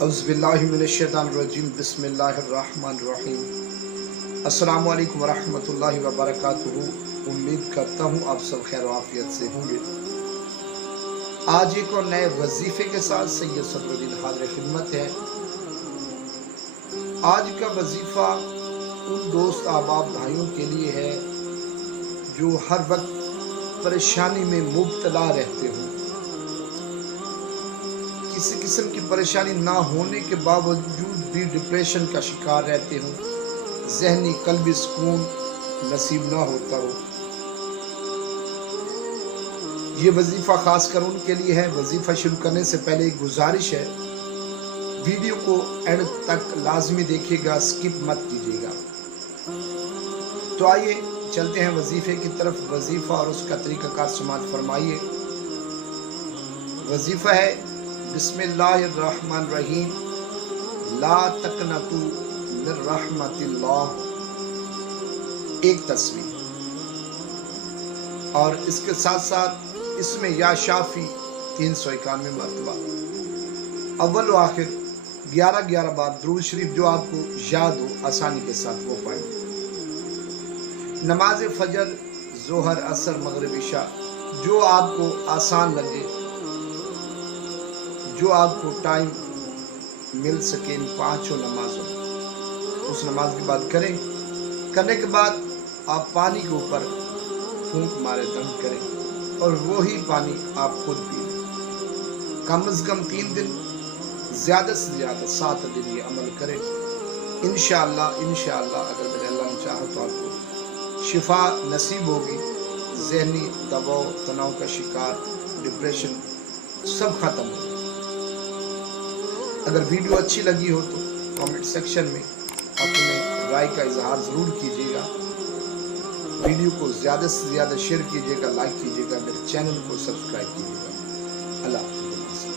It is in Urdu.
اعوذ باللہ من الشیطان الرجیم بسم اللہ الرحمن الرحیم۔ السلام علیکم ورحمۃ اللہ وبرکاتہ۔ امید کرتا ہوں آپ سب خیر و عافیت سے ہوں گے۔ آج ایک اور نئے وظیفے کے ساتھ سید صدر الدین حاضر خدمت ہے۔ آج کا وظیفہ ان دوست احباب بھائیوں کے لیے ہے جو ہر وقت پریشانی میں مبتلا رہتے ہوں، کسی قسم کی پریشانی نہ ہونے کے باوجود بھی ڈپریشن کا شکار رہتے ہوں، ذہنی قلبی سکون نصیب نہ ہوتا ہو۔ یہ وظیفہ خاص کر ان کے لیے ہے۔ وظیفہ شروع کرنے سے پہلے ایک گزارش ہے، ویڈیو کو اینڈ تک لازمی دیکھیے گا، سکپ مت کیجیے گا۔ تو آئیے چلتے ہیں وظیفے کی طرف۔ وظیفہ اور اس کا طریقہ کار سماعت فرمائیے۔ وظیفہ ہے بسم اللہ الرحمن الرحیم، لا تقنطوا من رحمت اللہ، ایک تسبیح، اور اس کے ساتھ ساتھ اس میں یا شافی 391 مرتبہ، اول و آخر 11 بار درود شریف جو آپ کو یاد ہو آسانی کے ساتھ وہ پڑھیں۔ نماز فجر، ظہر، عصر، مغرب، عشاء جو آپ کو آسان لگے، جو آپ کو ٹائم مل سکے، ان پانچوں نمازوں اس نماز کی بات کریں۔ کرنے کے بعد آپ پانی کے اوپر پھونک مارے دم کریں اور وہی پانی آپ خود پئیں۔ کم از کم 3 دن، زیادہ سے زیادہ 7 دن یہ عمل کریں۔ انشاءاللہ اگر میرے اللہ نے چاہا تو آپ کو شفا نصیب ہوگی۔ ذہنی دباؤ، تناؤ کا شکار، ڈپریشن سب ختم ہوگا۔ اگر ویڈیو اچھی لگی ہو تو کامنٹ سیکشن میں اپنے رائے کا اظہار ضرور کیجیے گا۔ ویڈیو کو زیادہ سے زیادہ شیئر کیجیے گا، لائک کیجیے گا، میرے چینل کو سبسکرائب کیجیے گا۔ اللہ حافظ۔